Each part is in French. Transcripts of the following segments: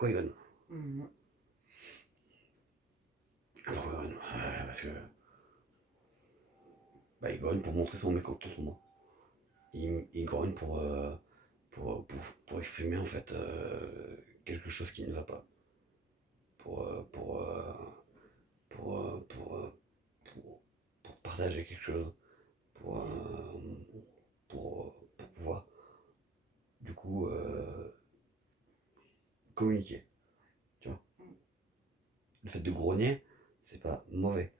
Pourquoi Yvonne? Mmh. Pourquoi Yvonne? Parce que il grogne pour montrer son mécontentement. Il grogne pour exprimer en fait quelque chose qui ne va pas. Pour, euh, pour, euh, pour, euh, pour, euh, pour partager quelque chose. Pour, euh, pour pouvoir du coup communiquer. Tu vois. Le fait de grogner, c'est pas mauvais.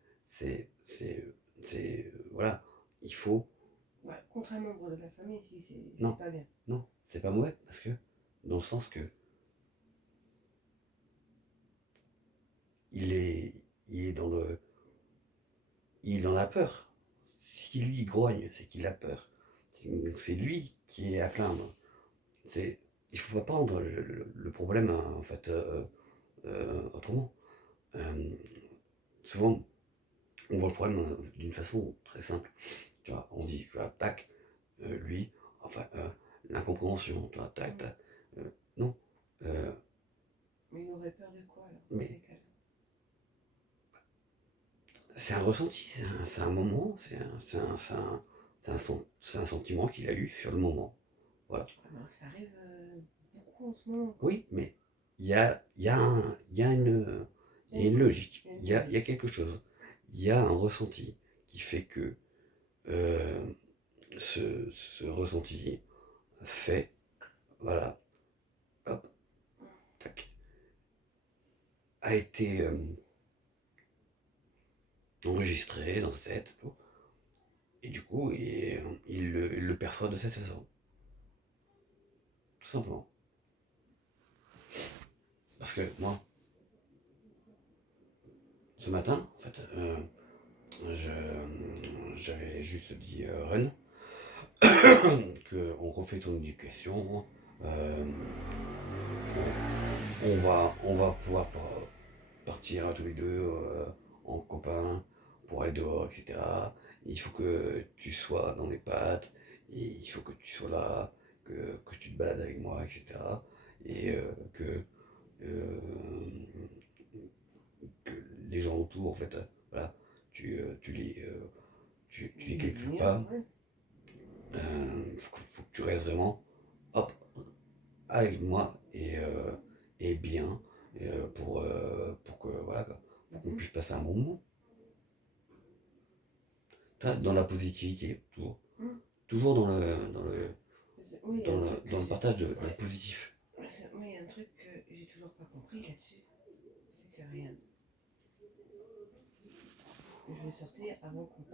Voilà, il faut. Ouais, contre un membre de la famille, si Non. c'est pas bien. Non, c'est pas mauvais parce que dans le sens que il est, il est dans le, il est dans la peur. Si lui grogne, c'est qu'il a peur. C'est lui qui est à plaindre. Il faut pas prendre le problème en fait autrement. Euh, Souvent, on voit le problème d'une façon très simple. Tu vois, on dit, tu vois, tac, lui, enfin, l'incompréhension, tu vois, tac, tac. Non. Mais il aurait peur de quoi alors Mais c'est un ressenti, c'est un moment, c'est un sentiment qu'il a eu sur le moment. Voilà. Alors, ça arrive beaucoup en ce moment. Oui, mais il y a, une logique, il y a quelque chose, il y a un ressenti qui fait que euh, ce ressenti fait, voilà, hop, tac, a été enregistré dans sa tête, et du coup, il le perçoit de cette façon. Tout simplement. Parce que moi, ce matin, en fait, j'avais juste dit Ren, qu'on refait ton éducation, euh, on va pouvoir partir tous les deux en copains pour aller dehors, etc. Il faut que tu sois dans mes pattes, et il faut que tu sois là, que tu te balades avec moi, etc. Et euh, que les gens autour, en fait, voilà, tu les calcules pas. Faut que tu restes vraiment, hop, avec moi et bien, pour que, voilà, quoi, pour qu'on puisse passer un bon moment. Dans la positivité, toujours. Toujours dans le partage de positif. Moi, il y a un truc que j'ai toujours pas compris là-dessus. C'est que rien. Je vais sortir avant qu'on